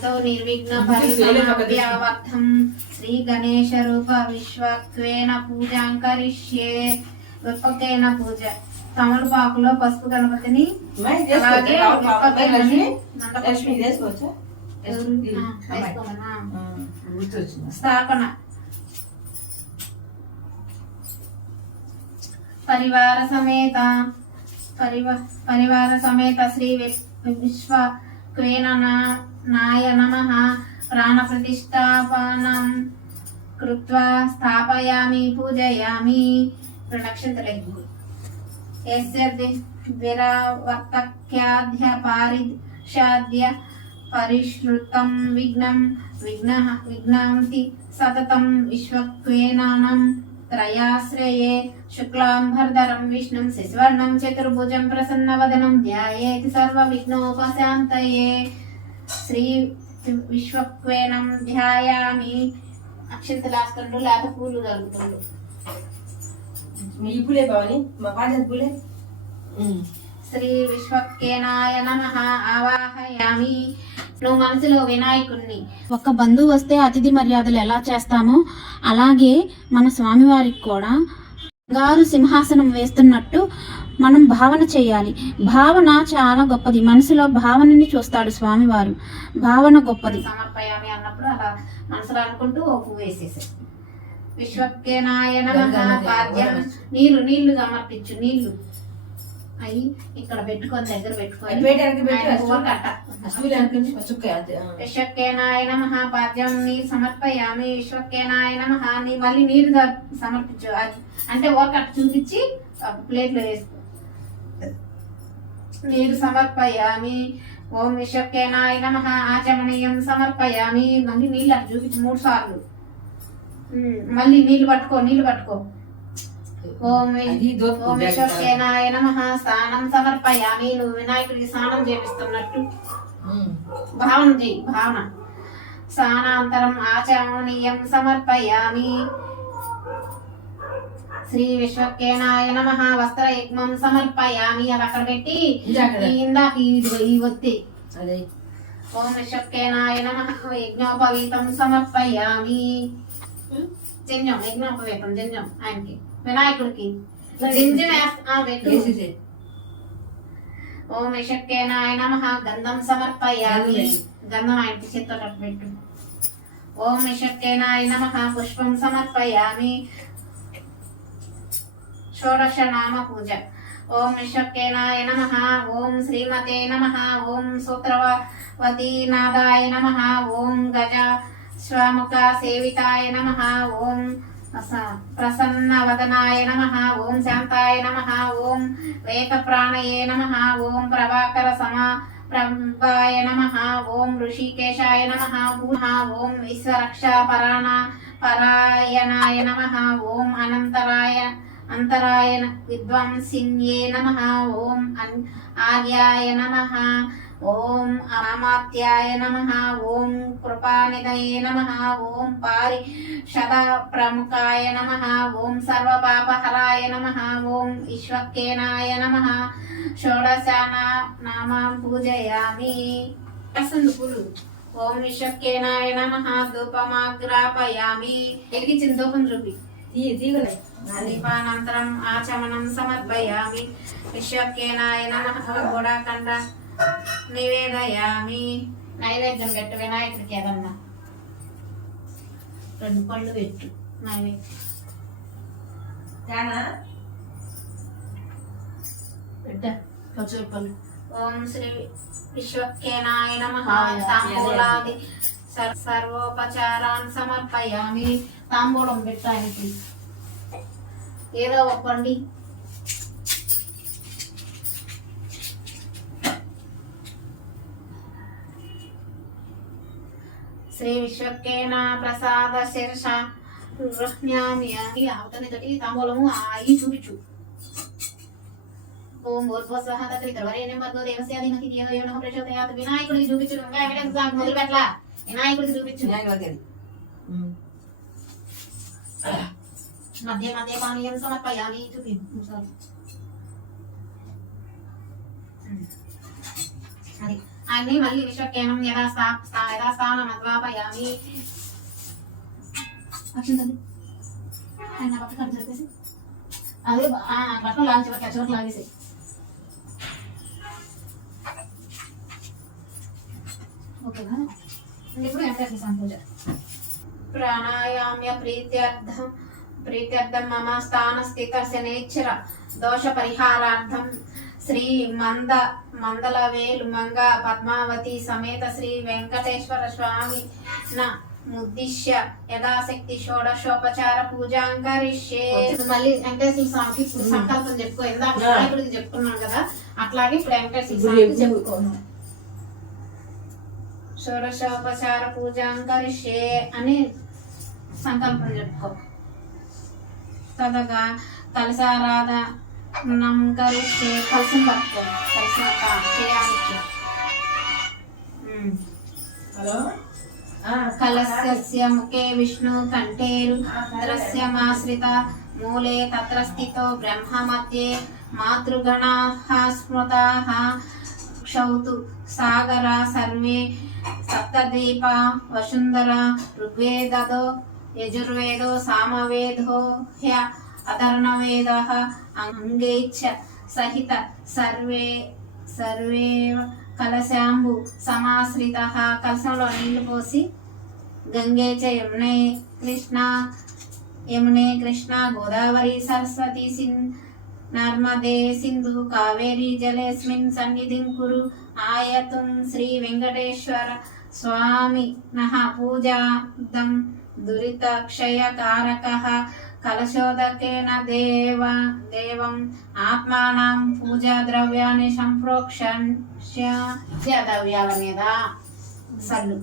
శాంతో నిర్విఘ్న పరిసమాప్యావర్థం శ్రీ గణేశ రూప విశ్వక్వేన పూజాం కరిష్యే. విప్పకేన పూజ. తమలపాకులో పసుపు గణపతిని అలాగే స్థాపన. పరివార సమేత శ్రీ విశ్వక్సేనాయ నమః. ప్రాణ ప్రతిష్టాపనం కృత్వా స్థాపయామి పూజయామి. ప్రదక్షిణలు విరావర్తక్యాద్య పారిషాద్య పరిశ్రుతం విఘ్నాంతి సతతం విశ్వక్సేనానం త్రయాశ్రయే. శుక్లాంబరధరం విష్ణుం శశివర్ణం చతుర్భుజం ప్రసన్నవదనం ధ్యాయేతి సర్వవిఘ్నోపశాంతయే. శ్రీ విశ్వక్సేనం ధ్యాయామి. అక్షంతలాస్కండు లేక పూలు కలుగుతుండు. మీ పూలే భవాని, మా పాట పూలే. శ్రీ విశ్వక్సేనాయ నమః ఆవాహయామి. నువ్వు మనసులో వినాయకుణ్ణి. ఒక బంధువు వస్తే అతిథి మర్యాదలు ఎలా చేస్తామో అలాగే మన స్వామివారికి కూడా బంగారు సింహాసనం వేస్తున్నట్టు మనం భావన చేయాలి. భావన చాలా గొప్పది. మనసులో భావనని చూస్తాడు స్వామివారు. భావన గొప్పది. సమర్పయామి అన్నప్పుడు అలా మనసులో అనుకుంటూ ఒక పువ్వు వేసేసి విశ్వక్సేనాయ నమః. పాద్యం నీళ్లు సమర్పించు. నీళ్లు అయి ఇక్కడ పెట్టుకొని దగ్గర పెట్టుకొని విశ్వక్సేనాయ నమః. పాద్యం నీరు సమర్పయామి. విశ్వక్సేనాయ నమః. మళ్ళీ నీరు సమర్పించు. అంటే ఓకట్ట చూపించి ప్లేట్లో వేసుకో. నీరు సమర్పయామి. ఓం విశ్వక్సేనాయ నమః. ఆచమనీయం సమర్పయామి. మళ్ళీ నీళ్ళు అటు చూపించు 3 సార్లు. మళ్ళీ నీళ్లు పట్టుకో. ఓం విశ్వక్సేనాయ నమః. స్నానం సమర్పయామి. నువ్వు వినాయకుడికి స్నానం చేపిస్తున్నట్టు భావన చేయి. భావన. స్నానాంతరం ఆచమనీయం సమర్పయామి. శ్రీ విశ్వక్సేనాయ నమః. వస్త్రయుగ్మం సమర్పయామి. అది అక్కడ పెట్టి ఇందాక ఈ ఒత్తి. ఓం విశ్వక్సేనాయ నమః. యజ్ఞోపవీతం సమర్పయామి. యజ్ఞోపవీతం జంజం ఆయనకి వినాయకుడికి ఓం విశ్వక్సేనాయ నమః. గంధం సమర్పయామి. గంధం ఆయనకి చేత్తో పెట్టు. ఓం విశ్వక్సేనాయ నమః. పుష్పం సమర్పయామి. షోడశ నామ పూజ. ఓం విశ్వక్సేనాయ నమః. ఓం శ్రీమతే నమః. ఓం సూత్రవతీనాథాయ నమః. ఓం గజ శ్వాముఖ సేవితాయ నమః. ఓం ప్రసన్నవదనాయ నమః. ఓం శాంతాయ నమః. ఓం వేదప్రాణయే నమః. ఓం ప్రభాకర సమప్రభాయ నమః. ఓం ఋషికేశాయ నమః. ఓం విశ్వరక్షా పరాయణాయ నమః. ఓం అంతరాయ విద్వాంసిన్యే నమః. ఓం ఆర్యాయ నమః. ఓం అమాత్యాయ నమః. ఓం కృపానిధయే నమః. ఓం పారిషద ప్రముఖాయ నమః. ఓం సర్వపాపహరాయ నమః. ఓం విశ్వక్సేనాయ నమః. షోడశనామాం పూజయామి. పూలు. ఓం విశ్వక్సేనాయ నమః. ధూపమాగ్రాపయామి. ఎగిచిన ధూపం చూపి. దీపానంతరం ఆచమనం సమర్పయామి. విశ్వక్సేనాయ నమః. గోడాకండ నివేదయామి. నైవేద్యం పెట్టు వినాయకుడికి. ఏదన్నా 2 పళ్ళు పెట్టు నైవేద్యం. ఖర్జూర పళ్ళు. ఓం శ్రీ విశ్వక్సేనాయ నమః. తాంబూలాది సర్వోపచారాన్ సమర్పయామి. తాంబూలం పెట్టానికి ఏదో ఒక పండి. శ్రీ విశ్వక్సేన ప్రసాద శీర్ష గృహ్ణామి. అవతని తోటి తాంబూలము అయి చూపించు. ఓం భూర్భువస్వః తత్సవితుర్వరేణ్యం భర్గో దేవస్య ధీమహి ధియో యో నః ప్రచోదయాత్. వినాయకుడికి చూపించు. ఇంకా ఎవిడెన్స్ మొదలు పెట్టలా. వినాయకుడికి చూపించు. మధ్య మధ్య పానీయం సమర్పయామి. చూపి. అది ఆయన్ని మళ్ళీ విశ్వకేనం యథాస్థానం అద్వాపయామి. వచ్చిందండి ఆయన పక్క కట్ చెప్పేసి అదే బట్టలు లాంచి చివరికి లాగేసి ఓకేనా. ఇప్పుడు ఎంటర్ చేసాను పూజ. ప్రాణాయామ్య ప్రీత్యర్థం మమ స్థాన స్థిత శనేశ్వర దోష పరిహారార్థం శ్రీ మందలవేలు మంగ పద్మావతి సమేత శ్రీ వెంకటేశ్వర స్వామి ఉద్దిశ్య యథాశక్తి షోడశోపచార పూజాం కరిష్యే. మళ్ళీ వెంకటేశ్వర స్వామికి సంకల్పం చెప్పుకో. ఇందాక వినాయకుడికి చెప్పుకున్నాం కదా, అట్లాగే ఇప్పుడు వెంకటేశ్వర స్వామికి చెప్పుకోను. షోడశోపచార పూజాం కరిష్యే అని సంకల్పం చెప్పుకో. తదగా కలశారాధనం కరిష్యే. కలసం పట్టుకో. కలసం చేయాలి. హలో. కలశస్య ముఖే విష్ణు కంఠేరు ద్రస్యమాశ్రిత మూలే తత్ర స్థితో బ్రహ్మ మధ్యే మాతృగణాః స్మృతాః క్షౌతు సాగర సర్వే సప్తద్వీపా వసుంధర ఋగ్వేదో యజుర్వేదో సామవేదో హ్య అధర్వణవేదః అంగైచ్చ సహిత సర్వే కలశాంబు సమాశ్రిత. కలశంలో నీళ్లు పోసి గంగే చ యమునే కృష్ణ గోదావరి సరస్వతి నర్మదే సింధు కావేరీ జలేస్మిన్ సన్నిధిం కురు ఆయతుం శ్రీ వెంకటేశ్వర స్వామి నః పూజార్థం దురితక్షయకారకః కలశోదకేన దేవం ఆత్మానం పూజా ద్రవ్యాన్ని సంప్రోక్షణ్య. ద్రవ్యాల మీద సల్లు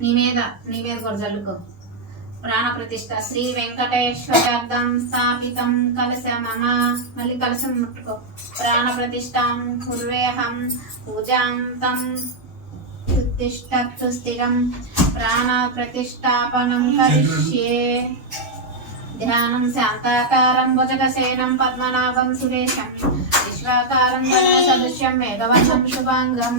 నీ మీద కూడా చల్లుకో. ప్రాణ ప్రతిష్ఠ శ్రీ వెంకటేశ్వరార్థం స్థాపితం కలశ మమ. మళ్ళీ కలశం ముట్టుకో. ప్రాణ ప్రతిష్ఠాం కుర్వేహం పూజాంతం ఉత్తిష్టత్తు స్థిరం ప్రాణ ప్రతిష్టాపనం కరిష్యే. ధ్యానం శాంతాకారం భుజగశయనం పద్మనాభం సురేశం విశ్వాకారం సదృశ్యం మేఘవర్ణం శుభాంగం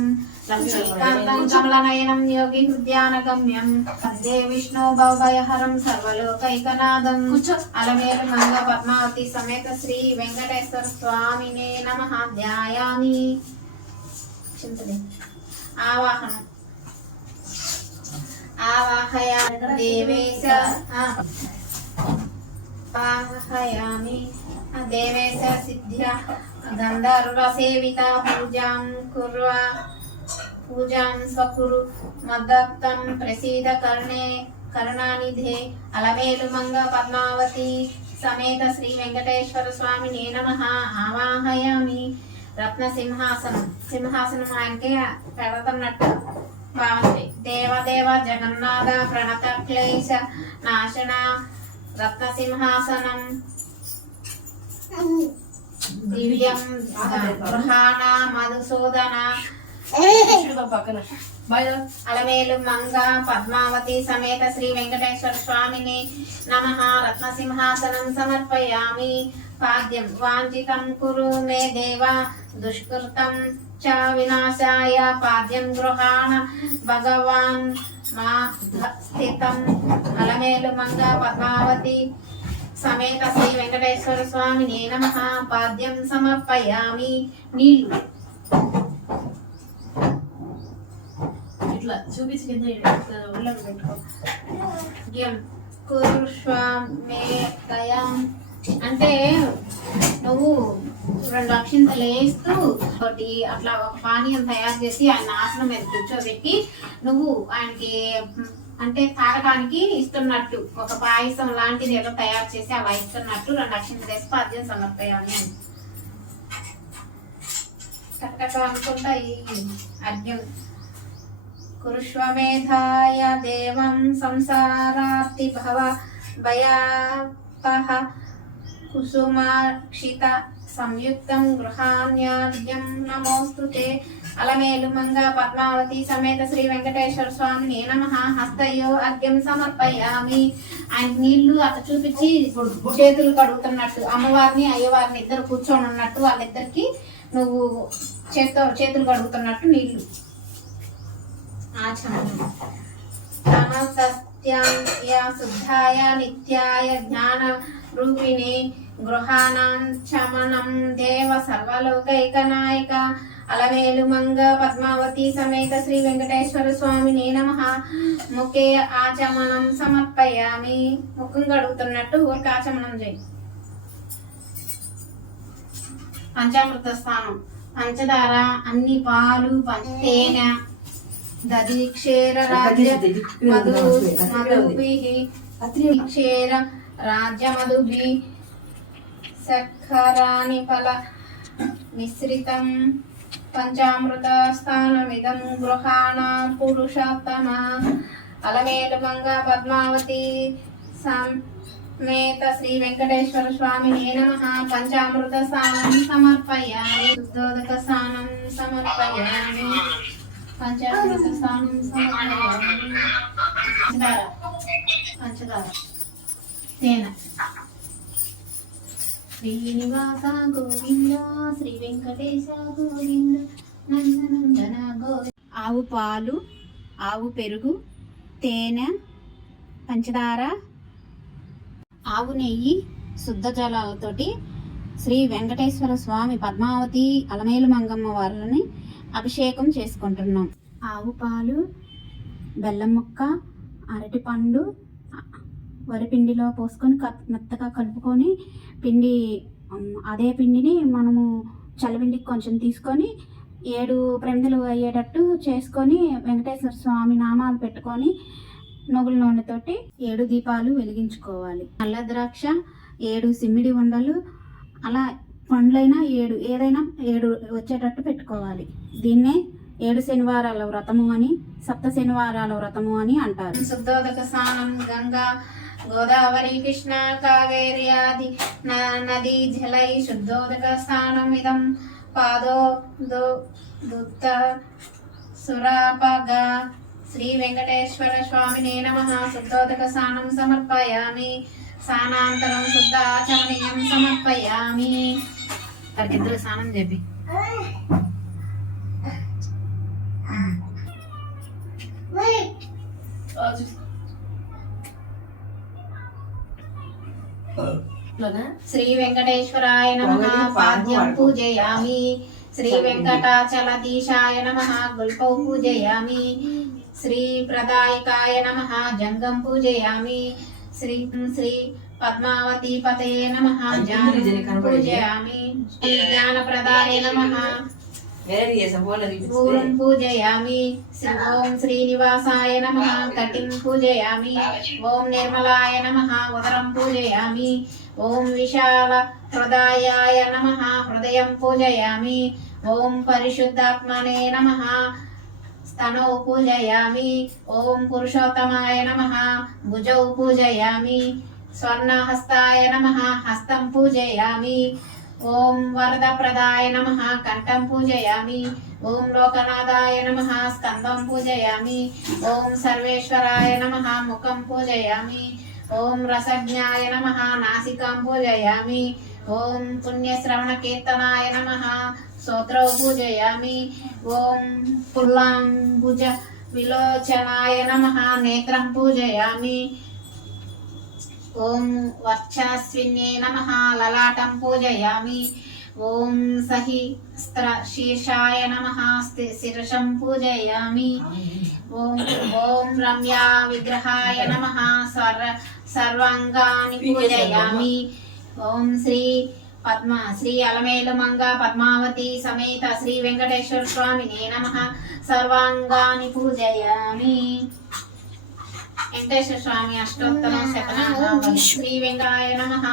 లక్ష్మీకాంతం కమలనయనం యోగి హృద్యానగమ్యం వందే విష్ణు భవభయహరం సర్వలోకైకనాథం. అలమేలు మంగ పద్మావతి సమేత శ్రీ వెంకటేశ్వర స్వామినే నమః ధ్యాయామి. చింతలే ఆవాహనం. ఆవాహయామి దేవేశ ఆవాహయామి దేవేశ సిద్ధ్య గంధర్వ సేవిత పూజాం స్వకురు మద్దత్తం ప్రసీద కరుణానిధే. అలమేలు మంగ పద్మావతి సమేత శ్రీ వెంకటేశ్వర స్వామినే నమః ఆవాహయామి. రత్న సింహాసనం ఆయనకి పెడుతున్నట్టు భావించి దేవదేవ జగన్నాథ ప్రణత క్లేశ నాశన రత్న సింహాసనం దివ్యం గృహాణ మధుసూదన. అలమేలు మంగ పద్మావతి సమేత శ్రీ వెంకటేశ్వర స్వామిని నమః రత్న సింహాసనం సమర్పయామి. పాద్యం వాంఛితం కురు మే దేవ దుష్కృతం చ వినాశాయ పాద్యం గృహాణ భగవాన్ మా స్థితం. అలమేలు మంగ పద్మావతి సమేత శ్రీ వెంకటేశ్వర స్వామిని నమః పాద్యం సమర్పయామి. నీళ్లు ఇట్లా చూపించి ఉల్లం పెట్టుకో. అంటే నువ్వు 2 అక్షింతలు వేస్తూ ఒకటి అట్లా ఒక పానీయం తయారు చేసి ఆయన ఆసనం మీద కూర్చోబెట్టి నువ్వు ఆయనకి అంటే తాగటానికి ఇస్తున్నట్టు ఒక పాయసం లాంటిది ఏదో తయారు చేసి అలా ఇస్తున్నట్టు 2 అక్షింతలు వేసి పాద్యం సమర్పయామి. టక్కట అనుకుంటా ఈ అర్ఘ్యం. కురుష్వమేధాయ దేవం సంసారార్తి భవ భయాపహ కుసుమాక్షిత సంయుక్తం గృహాన్యార్ఘ్యం నమోస్తుతే. అలమేలు మంగ పద్మావతి సమేత శ్రీ వెంకటేశ్వర స్వామిని నమః హస్తయో అర్ఘ్యం సమర్పయామి. ఆయన నీళ్లు అట్లా చూపించి చేతులు కడుగుతున్నట్టు అమ్మవారిని అయ్యవారిని ఇద్దరు కూర్చొని ఉన్నట్టు వాళ్ళిద్దరికి నువ్వు చేతులు కడుగుతున్నట్టు నీళ్లు ఆచమనం. నమస్తస్యాయ శుద్ధాయ నిత్యాయ జ్ఞాన రూపిణి గృహాణం చమనం దేవ సర్వలోకైకనాయక అలవేలు మంగ పద్మావతి సమేత శ్రీ వెంకటేశ్వర స్వామిని నమః. ముఖే ఆచమనం సమర్పయామి. ముఖం కడుగుతున్నట్టు ఊరికి ఆచమనం చేయి. పంచామృత స్నానం. పంచదార, అన్ని పాలు, తేనె, దధి, క్షీర రాజ్య మధుభిః క్షీర రాజ్య మధుభిః సక్కరాని ఫల మిశ్రితం పంచామృత స్థానమిదం గృహాణ పురుషోత్తమ అలవేలు మంగ పద్మావతి సమేత శ్రీ వెంకటేశ్వర స్వామిని నమః. పంచామృత స్నానం సమర్పయామి. శుద్ధోదక స్నానం సమర్పయామి. పంచామృత స్నానం సమర్పయామి. పంచదార, తేనె. శ్రీనివాస గోవింద శ్రీ వెంకటేశ గోవింద నందనందన గోవింద. ఆవు పాలు, ఆవు పెరుగు, తేనె, పంచదార, ఆవు నెయ్యి, శుద్ధ జలాలతోటి శ్రీ వెంకటేశ్వర స్వామి పద్మావతి అలమేలు మంగమ్మ వారిని అభిషేకం చేసుకుంటున్నాం. ఆవు పాలు, బెల్లం ముక్క, అరటిపండు వరిపిండిలో పోసుకొని మెత్తగా కలుపుకొని అదే పిండిని మనము చల్లపిండికి కొంచెం తీసుకొని 7 ప్రమిదలు అయ్యేటట్టు చేసుకొని వెంకటేశ్వర స్వామి నామాలు పెట్టుకొని నువ్వుల నూనెతోటి 7 దీపాలు వెలిగించుకోవాలి. నల్ల ద్రాక్ష, 7 సిమ్మిడి ఉండలు, అలా పండ్లైనా 7 ఏదైనా 7 వచ్చేటట్టు పెట్టుకోవాలి. దీన్నే 7 శనివారాల వ్రతము అని, సప్త శనివారాల వ్రతము అని అంటారు. శుద్ధోదక స్నానం. గంగా, గోదావరి, కృష్ణ, కావేరి ఆది నదీ జలై శుద్ధోదక స్నానమిదం పాదో దుత్త సురాపగా శ్రీ వెంకటేశ్వర స్వామిని నమః. శుద్ధోదక స్నానం సమర్పయామి. స్నానాంతరం శుద్ధ ఆచమనీయం సమర్పయామి. ఇద్దరు స్నానం చెప్పి శ్రీ వెంకటేశ్వరాయ నమః. పాద్యం పూజయామి. శ్రీ వెంకటాచలధీశాయ నమః. గుల్పౌ పూజయామి. శ్రీ ప్రదాయకాయ నమః. జంగం పూజయామి. శ్రీ పద్మావతి పతే నమః. పూజయామి. జ్ఞానప్రదాయ నమః. పూరం పూజయామి. ఓం శ్రీనివాసాయ నమః. కటిం పూజయామి. ఓం నిర్మలాయ నమః. ఉదరం పూజయామి. ఓం విశాల హృదయాయ నమః. హృదయం పూజయామి. ఓం పరిశుద్ధాత్మనే నమః. స్తనౌ పూజయామి. ఓం పురుషోత్తమాయ నమః. భుజౌ పూజయామి. స్వర్ణహస్తాయ నమః. హస్తం పూజయామి. ఓం వరదప్రదాయ నమః. కంఠం పూజయామి. ఓం లోకనాథాయ నమః. స్కందం పూజయామి. ఓం సర్వేశ్వరాయ నమః. ముఖం పూజయామి. ఓం రసజ్ఞాయ నమః. నాసికాం పూజయామి. ఓం పుణ్యశ్రవణ కీర్తనాయ నమః. స్తోత్రౌ పూజయామి. ఓం పుల్లాంబుజ విలోచనాయ నమః. నేత్రం పూజయామి. ఓం వర్చస్విన్యే నమః. లలాటం పూజయామి. ఓం సహస్ర శీర్షాయ నమః. శిరసం పూజయామి. ఓం రమ్యా విగ్రహాయ నమః. సర్వాంగాని పూజయామి. ఓం శ్రీ అలమేలు మంగ పద్మావతి సమేత శ్రీ వెంకటేశ్వర స్వామిని నమః. సర్వాంగాని పూజయామి. వెంకటేశ్వర స్వామి అష్టోత్తరం శతనామావళి. శ్రీ వెంకటాయ నమః.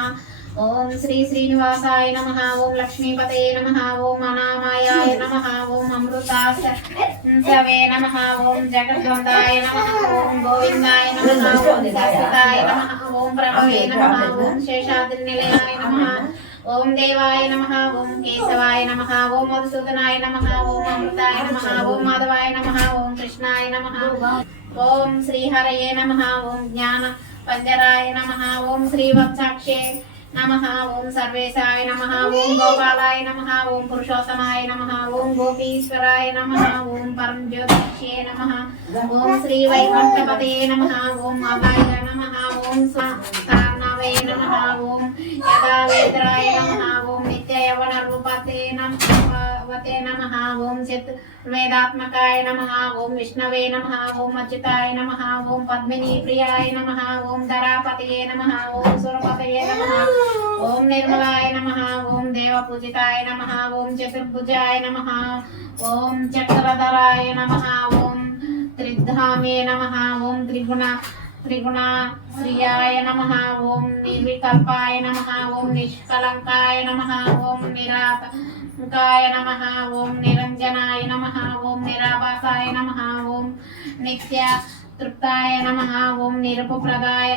ఓం శ్రీ శ్రీనివాసాయ నమః. ఓం లక్ష్మీపతే నమః. ఓం అనామాయాయ నమః. ఓం అమృతాసవే నమః. ఓం జగద్వందాయ నమః. ఓం గోవిందాయ నమః. ఓం శాశ్వతాయ నమః. ఓం ప్రభవే నమః. ఓం శేషాద్రి నిలయాయ నమః. ఓం దేవాయ నమః. ఓం కేశవాయ నమః. ఓం మధుసూదనాయ నమః. ఓం అమృతాయ నమః. ఓం మాధవాయ నమః. ఓం కృష్ణాయ నమః. ఓం శ్రీహరయే నమః. ఓం జ్ఞాన పంజరాయ నమః. ఓం శ్రీవత్సాక్షే నమః. ఓం సర్వేశాయ నమః. ఓం గోపాలాయ నమః. ఓం పురుషోత్తమాయ నమః. ఓం గోపీశ్వరాయ నమః. ఓం పరం జ్యోతిష్యే నమః. ఓం శ్రీ వైకుంఠపతే నమః. ఓం అభయ నమః. ఓం సార్ణవే నమః. ఓం యదావేద్రాయ నమః. ఓం నిత్యయవన రూపతే నమః. ఓం వేదాత్మకాయ నమః. ఓం విష్ణవే నమః. ఓం అచ్యుతాయ నమః. ఓం పద్మినీ ప్రియాయ నమః. ఓం ధరాపతయే నమః. ఓం సురపతయే నమః. ఓం నిర్మలాయ నమః. ఓం దేవపూజితాయ నమః. ఓం చతుర్భుజాయ నమః. ఓం చక్రధరాయ నమః. ఓం త్రిధామే నమః. ఓం త్రిగుణ శ్రియాయ నమః. ఓం నిర్వికల్పాయ నమః. ఓం నిష్కలంకాయ నమః. ఓం నిరాతంకాయ నమః. ఓం నిరంజనాయ నమః. ఓం నిరాభాసాయ నమః. ఓం నిత్య తృప్తాయ నమః. ఓం నిరపప్రదాయ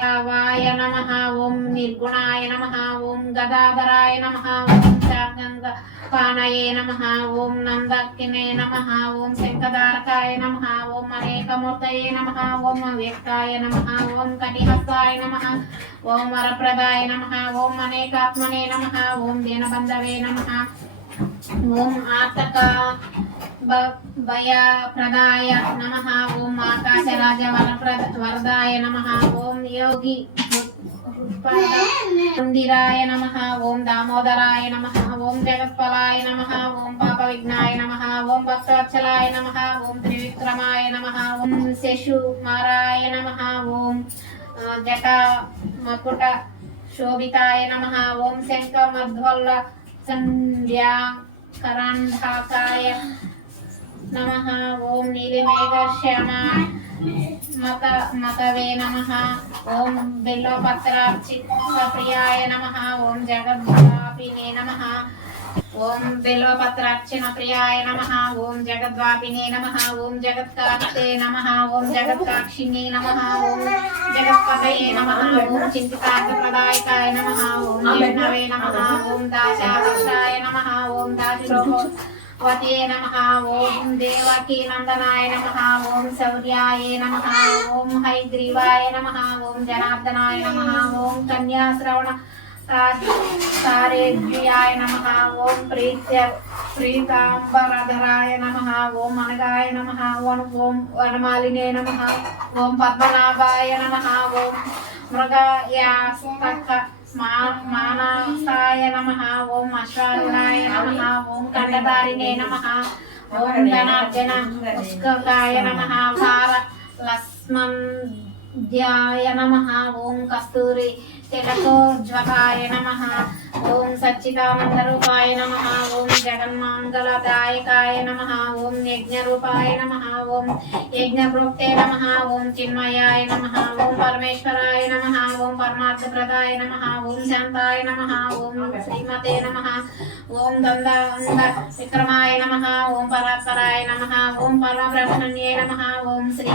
నమః. ఓం నిర్గుణాయ నమః. ఓం గదాధరాయ నమః. ఓం పానయే నమః. ఓం నందకినే నమః. ఓం శంఖధారకాయ నమః. ఓం అనేకమూర్తయే నమః. ఓం అవ్యక్తాయ నమః. ఓం కటిహస్తాయ నమః. ఓం వరప్రదాయ నమః. ఓం అనేకాత్మనే నమః. ఓం దీనబంధవే నమః. ఓం ఆర్తక భయప్రదాయ నమః. ఓం ఆకాశరాజ వరదాయ నమః. ఓం యోగి మందిరాయ నమః. ఓం దామోదరాయ నమః. ఓం జగత్పలాయ నమః. ఓం పాప విఘ్నాయ నమః. ఓం భక్తవత్సలాయ నమః. ఓం త్రివిక్రమాయ నమః. ఓం శశుమారాయ నమః. ఓం జటా మకుట శోభితాయ నమః. ఓం శంఖ మధ్వల్ల సంధ్యాకరాంధాకాయ నమః. ఓం నీలిమేఘశ్యామ మతవే నమః. ఓం బిల్వపత్రార్చిత ప్రియాయ నమః. ఓం జగద్వాపినే నమః. ఓం బిల్వపత్రార్చన ప్రియాయ నమః. ఓం జగద్వాపినే నమః. ఓం జగత్కాక్షే నమః. ఓం జగత్కాక్షిణే నమః. ఓం జగత్పతయే నమః. ఓం చింతితార్థప్రదాయకాయ నమః. ఓం విష్ణవే నమః. ఓం దాశాయ నమః. ఓం దాశిలోకవతే నమః. ఓం దేవకీ నందనాయ నమః. ఓం శౌర్యాయ నమః. ఓం హైగ్రీవాయ నమః. ఓం జనార్దనాయ నమః. ఓం కన్యాశ్రవణ సారేభ్యాయ నమః. ఓం ప్రీతాంబరధరాయ నమః. ఓం అనగాయ నమః. ఓం వనమాలినే నమః. ఓం పద్మనాభాయ నమః. ఓం మృగయాస్తక మానసాయ నమః. ఓం అశ్వారుణాయ నమః. ఓం కంఠధారిణే నమః. ఓం ధనార్జన పుష్కకాయ నమః. భార లస్మంధ్యాయ నమః. ఓం కస్తూరి తిలకోజ్వలాయ నమః. ఓం సచ్చిదానందరూపాయ నమః. ఓం జగన్మంగళదాయకాయ నమః. ఓం యజ్ఞరూపాయ నమః. ఓం యజ్ఞభృక్తే నమః. ఓం చిన్మయాయ నమః. ఓం పరమేశ్వరాయ నమః. ఓం పరమార్థప్రదాయ నమః. ఓం శాంతాయ నమః. ఓం శ్రీమతే నమః. ఓం దంద విక్రమాయ నమః. ఓం పరాత్పరాయ నమః. ఓం పరమబ్రహ్మణ్యే నమః. ఓం శ్రీ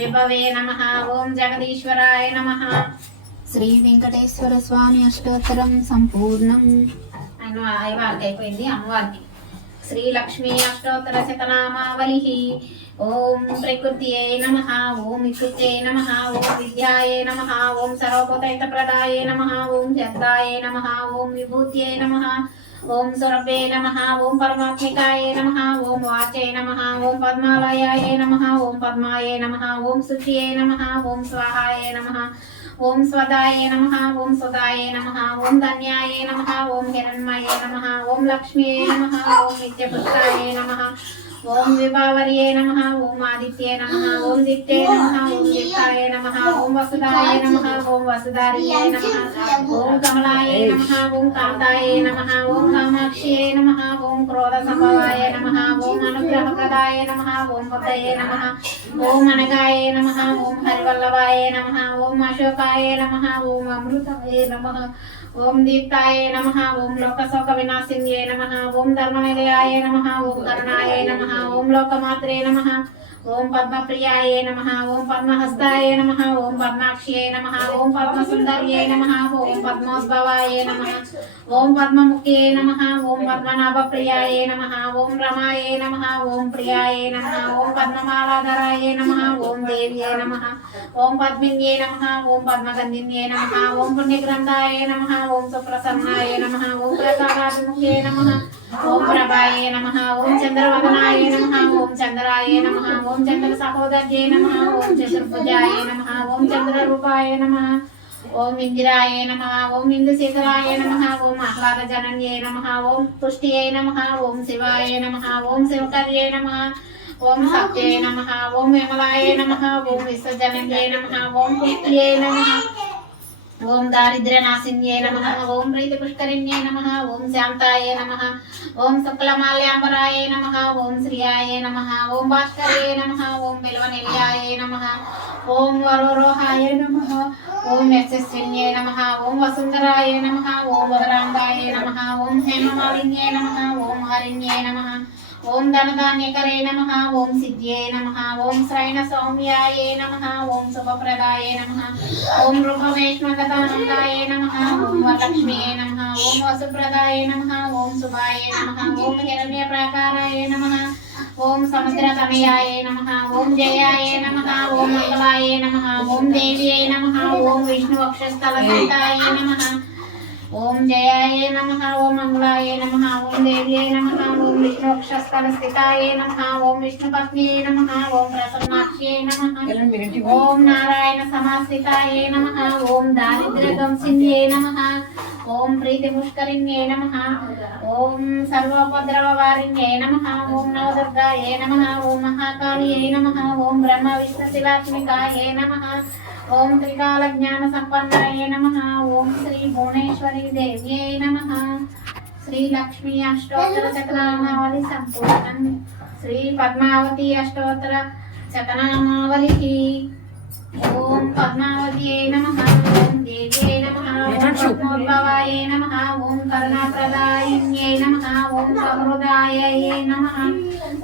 విభవే నమః. ఓం జగదీశ్వరాయ నమః. శ్రీ వెంకటేశ్వర స్వామి అష్టోత్తరం సంపూర్ణం. అయ్యవారికి అయిపోయింది. అమ్మవారికి శ్రీ లక్ష్మీ అష్టోత్తర శతనామావళి. ఓం ప్రకృత్యై నమః. ఓం వికృత్యై నమః. ఓం విద్యాయై నమః. ఓం సర్వభూతహితప్రదాయై నమః. ఓం శబ్దాయై నమః. ఓం విభూత్యై నమః. ఓం సురభే నమః. ఓం పరమాత్మికాయ నమః. ఓం వాచై నమః. ఓం పద్మాలయాయ నమః. ఓం పద్మాయై నమః. ఓం శుచ్యై నమః. ఓం స్వాహాయ నమః. ఓం స్వదాయ నమః. ఓం సుదాయ నమః. ఓం ధన్యాయ నమః. ఓం హిరణ్మయే నమః. ఓం లక్ష్మ్యే నమః. ఓం నిత్యపుత్రాయ నమః. ఓం విభావర్యే నమః. ఓం ఆదిత్యే నమః. ఓం దిత్యే నమః. ఓం దిత్తాయ నమః. ఓం వసుదాయ నమః. ఓం వసుధార్యే నమః. ఓం కమలాయ నమః. ఓం కాంతాయ నమః. ఓం కామాక్ష్యే నమః. ఓం క్రోధ సంభవాయ నమః. ఓం అనుగ్రహప్రదాయ నమః. ఓం బుద్ధయే నమః. ఓం అనగాయ నమః. ఓం హరివల్లభాయ నమః. ఓం అశోకాయ నమః. ఓం అమృతాయ నమః. ఓం దీప్తాయ నమః. ఓం లోకశోక వినాశిన్యే నమః. ఓం ధర్మనిలయాయ నమః. ఓం కరుణాయ నమః. ఓం లోకమాత్రే నమః. ఓం పద్మప్రియాయ నమః ఓం పద్మహస్తాయ నమః ఓం పద్మాక్ష్యై నమః ఓం పద్మసుందర్యై నమః ఓం పద్మోద్భవాయ నమః ఓం పద్మముఖ్యై నమః ఓం పద్మనాభప్రియాయ నమః ఓం రమాయ నమః ఓం ప్రియాయ నమః ఓం పద్మమాలాధరాయ నమః ఓం దేవ్యై నమః ఓం పద్మిన్యై నమః ఓం పద్మగంధిన్యై నమః ఓం పుణ్యగ్రంథాయ నమః ఓం సుప్రసన్నాయ నమః ఓం ప్రసాదాభిముఖ్యై నమః ఓం ప్రభాయ నమః ఓం చంద్రవదనాయ నమః ఓం చంద్రాయ నమః ఓం చంద్ర సహోదర్యై నమః ఓం చతుర్భుజాయ నమః ఓం చంద్రరూపాయ నమః ఓం ఇందిరాయ నమః ఓం ఇందుశీతలాయ నమః ఓం ఆహ్లాదజనన్యై నమః ఓం పుష్టియై నమః ఓం శివాయ నమః ఓం శివకర్యై నమః ఓం సత్యై నమః ఓం విమలాయ నమః ఓం విశ్వజనన్యై నమః ఓం పుష్ట్యై నమః ఓం దారిద్ర్యనాశిన్యై నమః ఓం ప్రీతిపుష్కరిణ్యై నమః ఓం శాంతాయ నమః ఓం శుక్లమాల్యాంబరాయ నమః ఓం శ్రియాయ నమః ఓం భాస్కర్యై నమః ఓం బిల్వనిలయాయ నమః ఓం వరోరోహాయ నమః ఓం యశస్విన్యై నమః ఓం వసుంధరాయ నమః ఓం వదరాంగాయ నమః ఓం హేమమాలిన్యై నమః ఓం హరిణ్యై నమః ఓం ధనధాన్యకరే నమః ఓం సిద్ధ్యై నమః ఓం శ్రైణ సౌమ్యాయ నమః ఓం శుభప్రదాయ నమః ఓం రూపవేష్మగతానందాయ నమః ఓం వరలక్ష్మ్యై నమః ఓం వసుప్రదాయ నమః ఓం శుభాయ నమః ఓం హిరణ్యప్రాకారాయ నమః ఓం సముద్రతనయాయ నమః ఓం జయాయ నమః ఓం మంగళాయ నమః ఓం దేవ్యై నమః ఓం విష్ణువక్షస్థలసహితాయ నమః ఓం జయాయ నమః ఓం మంగళాయ నమః ఓం దేవ్యై నమః ఓం విష్ణువక్షస్థలస్థితాయ నమః ఓం విష్ణుపత్న్యై నమః ఓం ప్రసన్నాక్ష్యై నమః ఓం నారాయణ సమాశ్రితాయ నమః ఓం దారిద్ర్యధ్వంసిన్యై నమః ఓం ప్రీతిపుష్కరిణ్యై నమః ఓం సర్వోపద్రవవారిణ్యై నమః ఓం నవదుర్గాయ నమః ఓం మహాకాళియై నమః ఓం బ్రహ్మ విష్ణు శివాత్మికాయ నమః ఓం త్రికాల జ్ఞాన సంపన్నాయ నమః ఓం శ్రీ భువనేశ్వరి దేవ్యై నమః శ్రీ లక్ష్మీ అష్టోత్తర శతనామావళి సంపూర్ణం శ్రీ పద్మావతి అష్టోత్తర శతనామావళి ఓం పద్మావత్యై నమః ఓం దేవ్యై నమః ఓం పద్మోద్భవాయ నమః ఓం కరుణాప్రదాయిన్యై నమః ఓం సహృదాయై నమః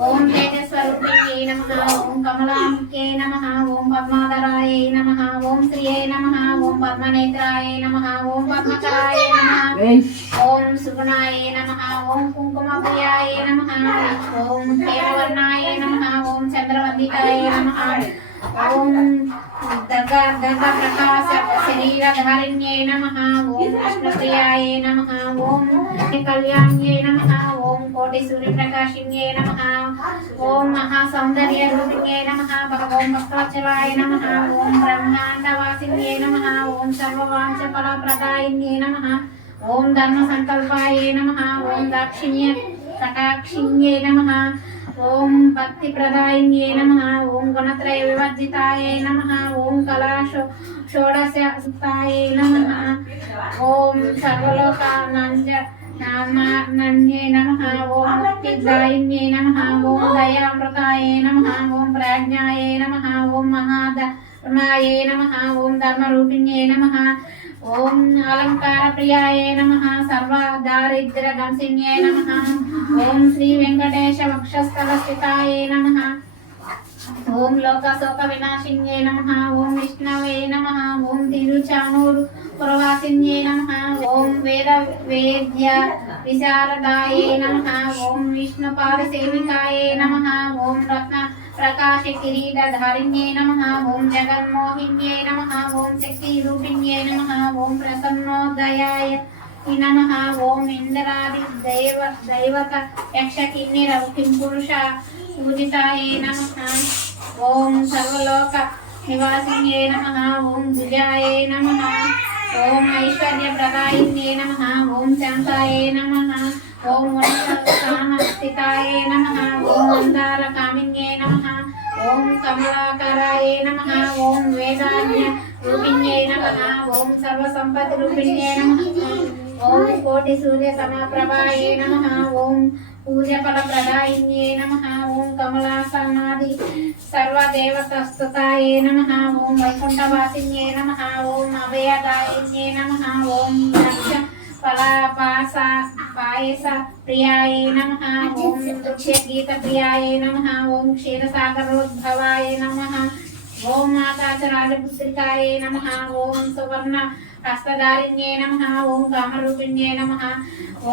ఓం తేజస్వరూపిణ్యై నమః ఓం కమలాముఖ్యై నమః ఓం పద్మాధరాయై నమః ఓం శ్రియై నమః ఓం పద్మనేత్రాయ నమః ఓం పద్మకరాయ నమః ఓం సుగుణాయ నమః ఓం కుంకుమప్రియాయ నమః ఓం హేమవర్ణాయ నమః ఓం చంద్రవందితాయ నమః ఓం దర్గా ప్రకాశ శరీరధారిణ్యై నమః ఓం విష్ణుప్రియాయ నమః ఓం కళ్యాణ్యై నమః ఓం కోటి సూర్యప్రకాశిన్యై నమః ఓం మహాసౌందర్య రూపిణ్యై నమః ఓం భక్తవత్సలాయ నమః ఓం బ్రహ్మాండవాసిన్యై నమః ఓం సర్వవాంఛ ఫలప్రదాయిన్యై నమః ఓం ధర్మ సంకల్పాయ నమః ఓం దాక్షిణ్య కటాక్షిణ్యై నమః ఓం భక్తి ప్రదాయిన్యై నమః ఓం గుణత్రయ వివర్జితాయై నమః ఓం కళా షోడశాయ నమః ఓం సర్వలోకానందన్యై నమః ఓం ముక్తిదాయిన్యై నమః ఓం దయామృతాయ నమః ఓం ప్రాజ్ఞాయై నమః ఓం మహాధర్మాయై నమః ఓం ధర్మరూపిణ్యై నమః ఓం అలంకార ప్రియాయ నమః సర్వ దారిద్ర్య దంసిన్యై నమః ఓం శ్రీ వెంకటేశ వక్షస్థల స్థితాయ నమః ఓం లోకశోక వినాశిన్యై నమః ఓం విష్ణవే నమః ఓం తిరుచానూరు పురవాసిన్యై నమః ఓం వేద్య విశారదాయై నమః ఓం విష్ణుపాద సేవికాయై నమః ఓం రత్న ప్రకాశ కిరీటధారిణ్యై నమః ఓం జగన్మోహిన్యై నమః ఓం శక్తి రూపిణ్యై నమః ఓం ప్రసన్నోదయాయ నమః ఓం ఇంద్రాది దైవత యక్ష కిన్నెర కింపురుష పూజితాయ నమః ఓం సర్వలోక నివాసిన్యై నమః ఓం భుజాయ నమః ఓం ఐశ్వర్య ప్రదాయిన్యై నమః ఓం శాంతాయ నమః ఓం ఉన్నతస్థానస్థితాయ నమః ఓం మందార కామిన్యై నమః ఓం కమలాకరాయ నమః ఓం వేదాన్య రూపిణ్యై నమః ఓం సర్వసంపత్తి రూపిణ్యై నమః ఓం కోటి సూర్య సమప్రభాయ నమః ఓం పూజ ఫల ప్రదాయిన్యై నమః ఓం కమలాసనాది సర్వదేవతస్తుతాయ నమః ఓం వైకుంఠవాసిన్యై నమః ఓం అభయదాయిన్యై నమః ఓం లక్ష ఫలపాస పాయస ప్రియాయ నమః ఓం నృత్య గీత ప్రియాయ నమః ఓం క్షీరసాగరోద్భవాయ నమః ఓం ఆకాశరాజపుత్రికాయ నమః ఓం సువర్ణ హస్తధారిణ్యే నమః ఓం కామరూపిణ్యే నమః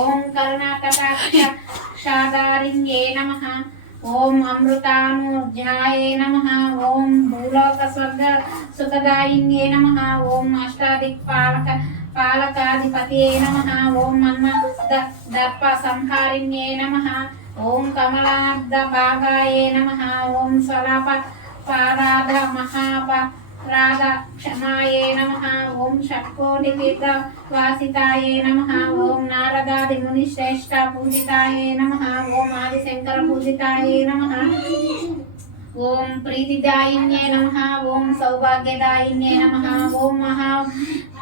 ఓం కరుణాకటాక్షాధారిణ్యే నమః ఓం అమృతానుజ్ఞాయ నమః ఓం భూలోక స్వర్గ సుఖదాయిన్యే నమః ఓం అష్టాదిక్పాలక పాలకాధిపతియే నమః ఓం మన్మద దర్ప సంహారిణ్యే నమః ఓం కమలార్ధ భాగాయ నమః ఓం స్వలాప పారాధ మహాపరాధ క్షమాయే నమః ఓం షట్కోటి తీర్థ వాసితాయే నమః ఓం నారదాది ముని శ్రేష్ఠ పూజితాయే నమః ఓం ఆదిశంకర పూజితాయే నమః ఓం ప్రీతిదాయిన్యే నమః ఓం సౌభాగ్యదాయిన్యే నమః ఓం మహా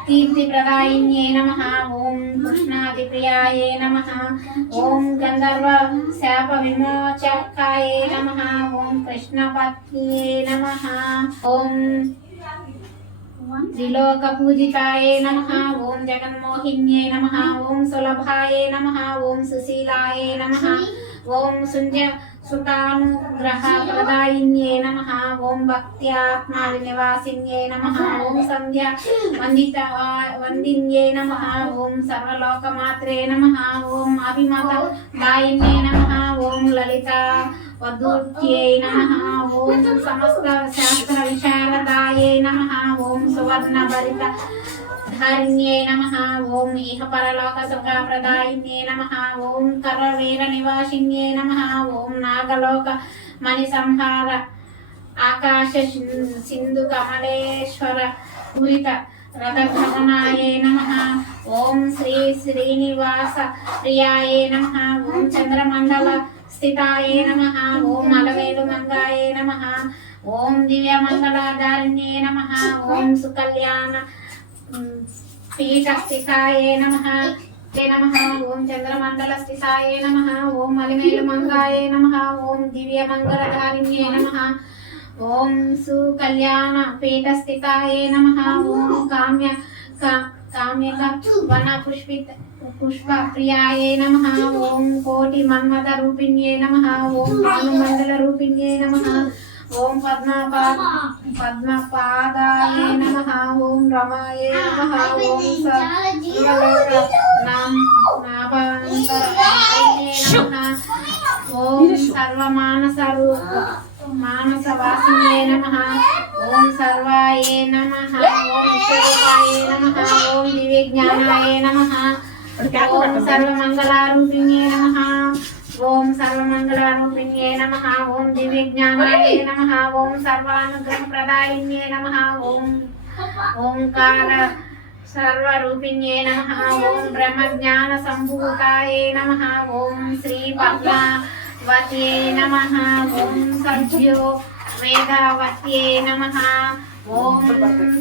కీర్తిప్రదాయిన్యే నమః ఓం కృష్ణాదిప్రియాయే నమః ఓం గంధర్వ శాప విమోచకాయే నమః ఓం కృష్ణపత్న్యే నమః ఓం త్రిలోక పూజితాయే నమః ఓం జగన్మోహిన్యే నమః ఓం సులభాయే నమః ఓం సుశీలాయే నమః ఓం సుతానుగ్రహ ప్రదాయిన్యే నమః ఓం భక్త్యాత్మ వినివాసిన్యే నమః ఓం సంధ్యా వందిన్యే నమః ఓం సర్వలోకమాత్రే నమః ఓం అభిమత దాయిన్యే నమః ఓం లలిత వధూర్త్యై నమః ఓం సమస్త శాస్త్ర విశారదాయే నమః ఓం సువర్ణ భరిత ధారిణ్యే నమః ఓం ఇహ పరలోక సుఖప్రదాయిన్యే నమః ఓం కరవీర నివాసిన్యే నమః ఓం నాగలోక మణి సంహార ఆకాశ సింధు కమలేశ్వర పూరిత రథగమనాయే నమః ఓం శ్రీ శ్రీనివాస ప్రియాయే నమః ఓం చంద్రమండల స్థితాయే నమః ఓం అలవేలు మంగాయే నమః ఓం దివ్యమంగళధారిణ్యే నమః ఓం సుకల్యాణ పీఠస్థితాయే నమః ఓం చంద్రమండల స్థితాయే నమః ఓం అలిమేలు మంగాయే నమః ఓం దివ్యమంగళధారిణ్యే నమః ఓం సుకల్యాణ పీఠస్థితాయే నమః ఓం కామ్యక వన పుష్ప ప్రియాయే నమః ఓం కోటి మన్మథ రూపిణ్యే నమః ఓం భానుమండల రూపిణ్యే నమః ఓం పద్మపాదాయే నమః ఓం రమాయే నమః ఓం నాభాంతరాయే నమః ఓం మానసవాసిన్యే నమః ఓం సర్వాయే నమః ఓం విశ్వరూపాయే నమః ఓం దివ్యజ్ఞానాయే నమః ఓం సర్వమంగళారూపిణ్యే నమః ఓం సర్వమంగళారూపిణ్యే నమః ఓం దివ్యజ్ఞానాయే నమః ఓం సర్వానుగ్రహప్రదాయిన్యే నమః ఓం ఓంకార సర్వరూపిణ్యే నమః ఓం బ్రహ్మజ్ఞాన సంభూతాయే నమః ఓం శ్రీ పద్మావత్యే నమః ఓం సభ్యో వేదావత్యే నమః ఓం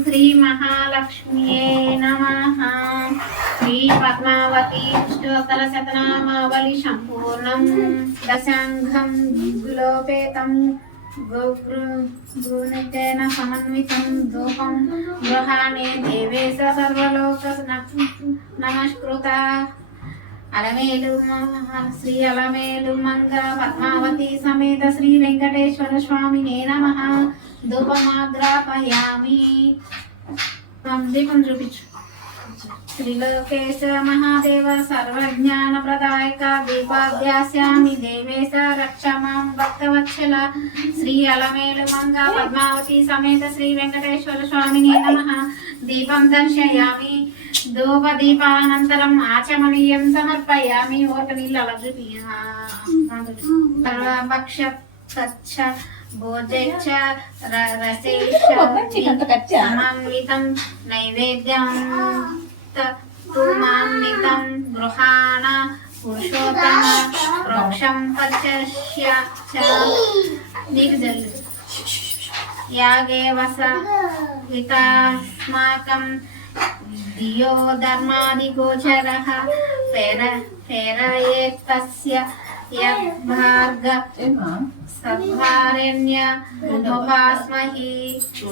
శ్రీ మహాలక్ష్మ్యే నమః శ్రీ పద్మావతి అష్టోత్తర శతనామావళి సంపూర్ణం దశాంగం గులోపేతం గోగృహేణ సమన్వితం ధూపం గృహాణే దేవేశ సర్వలోక నమస్కృత అలమేలు శ్రీ అలమేలు మంగ పద్మావతి సమేత శ్రీ వెంకటేశ్వర స్వామినే నమః ధూపమాగ్రాపయామి దీపం చూపించు త్రిలోకేశ మహాదేవ సర్వజ్ఞాన ప్రదాయక దీపాభ్యాస్యామి దేవేశ రక్ష మాం భక్తవత్సల శ్రీ అలమేలు మంగ పద్మావతి సమేత శ్రీ వెంకటేశ్వర స్వామినే నమః దీపం దర్శయామి ధూపదీపానంతరం ఆచమనీయం సమర్పయామి ఒక నీళ్ళు అలా సర్వభక్ష కచ్చ భోజేచ్చ రసేషాన్వితం నైవేద్యం తుమాన్వితం గృహాణ పురుషోత్తమ ప్రోక్షం పచ్చస్య నీకు జల్లు యాగే వస వితాస్మాకం ధియో ధర్మాదిగోచరః ఫేరయేత్తస్య యద్భార్గ సద్వారణ్య ఉపాస్మహి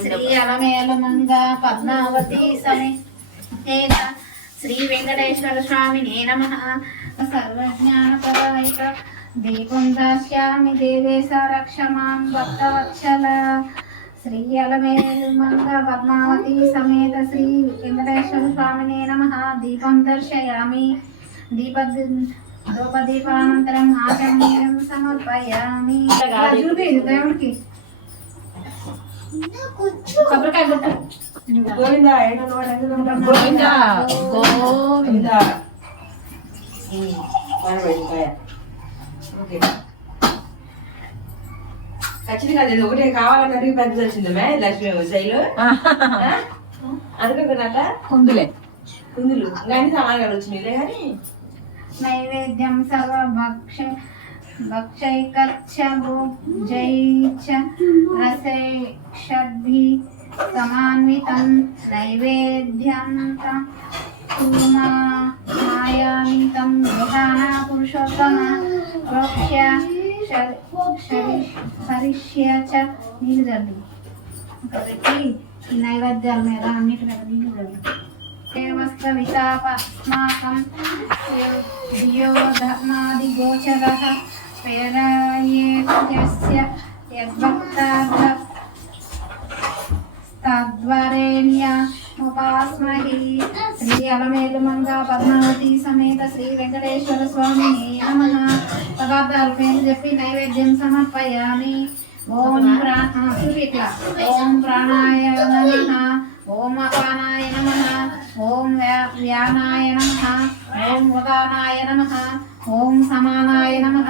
శ్రీ అలమేలు మంగ పద్మావతి సమేత శ్రీ వెంకటేశ్వర స్వామినే నమః సర్వజ్ఞానప్రదాయిక దీపం దాస్యామి దేవేశ రక్షమాం భక్తవత్సల శ్రీ అలమేలు మంగ పద్మావతి సమేత శ్రీ వెంకటేశ్వర స్వామినే నమః. దీపం దర్శయామి. ధూపదీపానంతరం ఆచమనీయం సమర్పయామి. చూపి దేవుడికి కొబ్బరికాయ కొట్టు. గోవింద గోవింద గోవింద. ఓకే ఖచ్చితంగా అది ఒకటే కావాలన్నట్టు పెద్ద వచ్చిందమ్మా లక్ష్మీ శైలు అనుకోకున్నట్ట కుందులే కుందులు కానీ సమాధానాలు వచ్చినాయిలే కానీ నైవేద్యం భక్షైకచ్చ భోజైచ రసైషద్భి సమాన్వితం నైవేద్యం మాయామితం గృహాణా పురుషోత్తమ ప్రోక్ష్య సరిష్య చ నీళ్ళు జల్లి కాబట్టి ఈ నైవేద్యాల మీద అన్నిటి మీద నీళ్ళు జల్లి దేవస్త వితాపస్మాకం ధియో ధర్మాదిగోచరః ప్రేరయేత్యస్య యద్భక్తార్థ తద్వరేణ్యముపాస్మహి. శ్రీ అలమేలు మంగ పద్మావతి సమేత శ్రీ వెంకటేశ్వర స్వామిని నమః. పదార్థాలు పేరు చెప్పి నైవేద్యం సమర్పయామి. ఓం ఓం ప్రాణాయ నమః. ఓం అపానాయ నమః. ఓం వ్యానాయ నమః. ఓం ఉదానాయ నమః. ఓం సమానాయ నమః.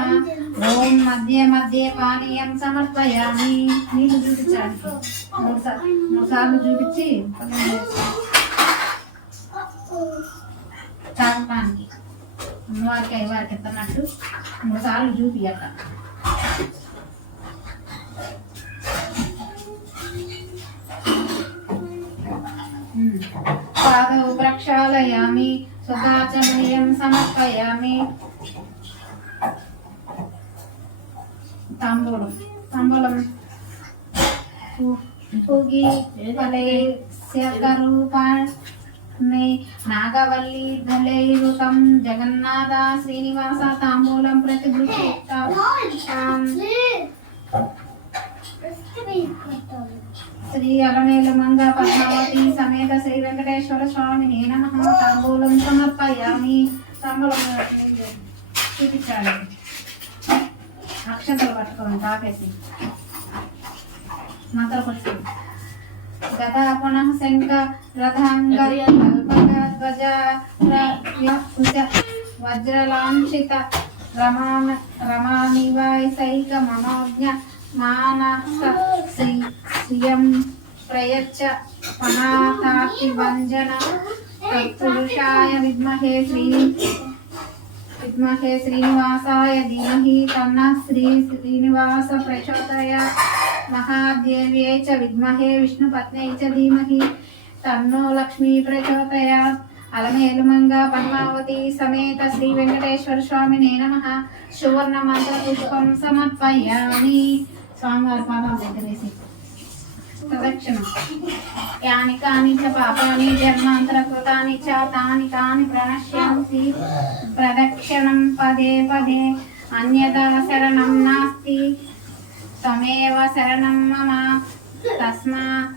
ఓం మధ్య మధ్య పానీయం సమర్పయామి. నీళ్ళు చూపించడానికి మూడు సార్లు చూపించి తాగటానికి అమ్మవారికి అయ్యవారికి ఎత్తన్నట్టు 3 సార్లు చూపియట. పాదౌ ప్రక్షాళయామి. సుధాచమనీయం సమర్పయామి. తాంబూలం పూగి ఫలైస్యకరూపాణి నాగవల్లి దళైరుతం జగన్నాథ శ్రీనివాస తాంబూలం ప్రతిగృహీత. శ్రీ అలమేలు మంగ పద్మావతి సమేత శ్రీ వెంకటేశ్వర స్వామిని నమః. తాంబూలం సమర్పయామి. తాంబూలం చూపించాలి. అక్షంతలు పట్టుకోండి తాపేసి మంత్రపక్షి గదా పునః శంఖ రథాంగ కల్పక ధ్వజ వజ్రలాంఛిత రమానివాసైక మనోజ్ఞ మానస శ్రియం ప్రయచ్చ పనాతార్తి భంజన తత్పురుషాయ విద్మహే శ్రీనివాసాయ ధీమహి తన్నః శ్రీనివాస ప్రచోదయాత్. మహాదేవ్యై చ విద్మహే విష్ణుపత్న్యై చ ధీమహి తన్నో లక్ష్మీ ప్రచోదయాత్. అలమేలు మంగ పద్మావతి సమేత శ్రీ వెంకటేశ్వర స్వామినే నమః. సువర్ణ మంత్ర పుష్పం సమర్పయామి. స్వామివారి పాదాల దగ్గర వేసి ప్రదక్షిణం. యాని కాని చ పాపాని జన్మాంతరకృతాని చ తాని తాని ప్రణశ్యంతి ప్రదక్షిణం పదే పదే. అన్యదా శరణం నాస్తి త్వమేవ శరణం మమ. తస్మాత్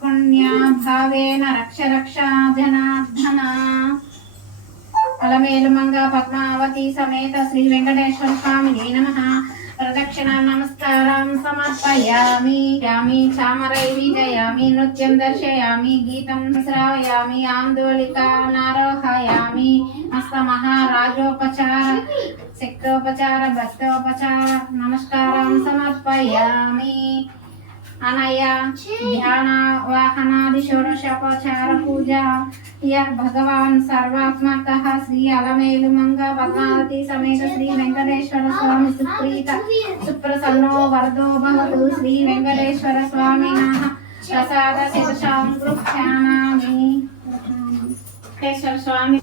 పుణ్యాభావేన రక్ష రక్షా జనార్దన. అలమేలు మంగ పద్మావతి సమేత శ్రీ వెంకటేశ్వర స్వామినే నమః. ప్రదక్షిణ నమస్కారం సమర్పయామి. యామి చామరై విజయామి. నృత్యం దర్శయామి. గీతం శ్రావయామి. ఆందోళికా నారోహయామి. హస్త మహారాజోపచార శక్రోపచార భక్తోపచార నమస్కారం సమర్పయామి. అనయ ధ్యాన వాహనాది షోడశోపచార పూజ. భగవాన్ సర్వాత్మకః శ్రీ అలమేలు మంగ పద్మావతి సమేత శ్రీ వెంకటేశ్వర స్వామి సుప్రీత సుప్రసన్నో వరదో భవతు. శ్రీ వెంకటేశ్వర స్వామినః ప్రసాద శిరసాం గృహ్ణామి. వెంకటేశ్వర స్వామి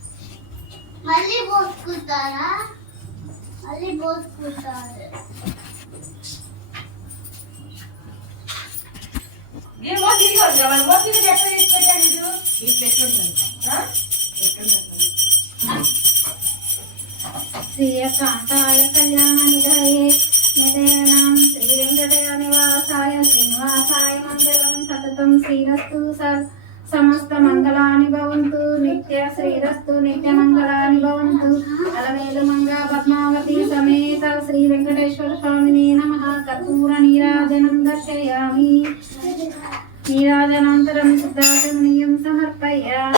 మళ్ళీ పోసుకుంటారా? మళ్ళీ పోసుకుంటారు. ये बहुत ही हो गया बहुत ही ट्रैक्टर इसको क्या दीजिए ये ट्रैक्टर बनता हां ट्रैक्टर बनता శ్రీయకాంతాయ కళ్యాణ నిధయే నిధేనాం శ్రీ వెంకటేశ నివాసాయ శ్రీనివాసాయ మంగళం సతతం శ్రీరస్తు సమస్త మంగళాని భవంతు నిత్య శ్రీరస్తు నిత్య మంగళాని భవంతు అలవేలు మంగా పద్మావతి సమేత శ్రీ వెంకటేశ్వర స్వామి